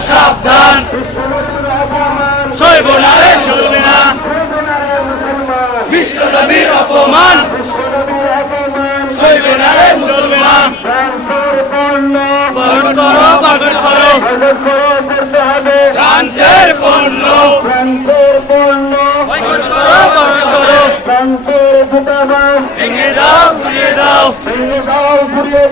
সাবধান সইব না রে চলবে না বিশ্বনবীর অপমান সইব না রে মুসলমান বয়কট করো বয়কট করো ফ্রান্সের পণ্য বয়কট করো বয়কট করো ভেঙে দাও ঘুরিয়ে দাও ভেঙে দাও ঘুরিয়ে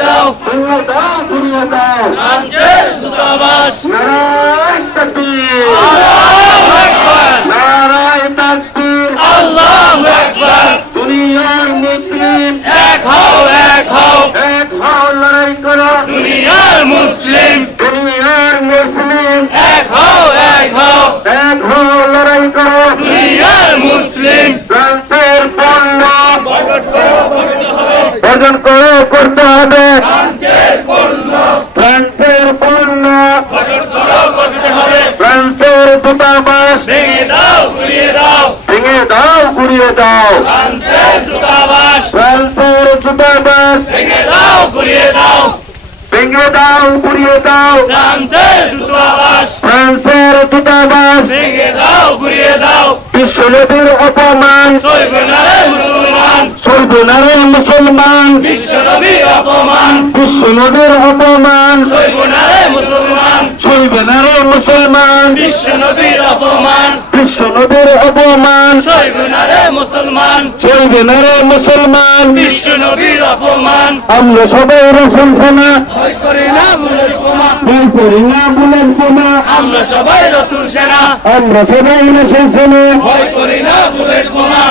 দাও ভেঙে দাও ঘুরিয়ে দাও ফ্রান্সের দূতাবাস আল্লাহু আকবার আল্লাহু আকবার দুনিয়ার মুসলিম এক হও লড়াই করো দুনিয়ার মুসলিম এক হও লড়াই করো দুনিয়ার মুসলিম ফ্রান্সের পণ্য বয়কট করো করতে হবে বর্জন করতে হবে ফ্রান্সের পণ্য ফ্রান্সের পণ্য বয়কট করো করতে হবে ফ্রান্সের দূতাবাস ভেঙে দাও ঘুরিয়ে দাও ভেঙে দাও ঘুরিয়ে দাও ফ্রান্সের দূতাবাস ফ্রান্সের দূতাবাস ভেঙে দাও ঘুরিয়ে দাও ভেঙে দাও ঘুরিয়ে দাও ফ্রান্সের দূতাবাস ফ্রান্সের দূতাবাস ভেঙে দাও ঘুরিয়ে দাও বিশ্বনবীর অপমান সইব না রে মুসলমান চলবে না রে মুসলমান বিশ্বনবীর অপমান বিশ্বনবীর অপমান সইব না রে মুসলমান চলবে না রে মুসলমান বিশ্বনবীর অপমান বিশ্বনবীর অপমান সইব না রে মুসলমান চলবে না রে মুসলমান বিশ্বনবীর অপমান আমরা সবাই রসুল সেনা ভয় করি না বুলেট বোমা ভয় করি না বুলেট বোমা আমরা সবাই রসুল সেনা আমরা সবাই রসুল সেনা ভয় করি না বুলেট বোমা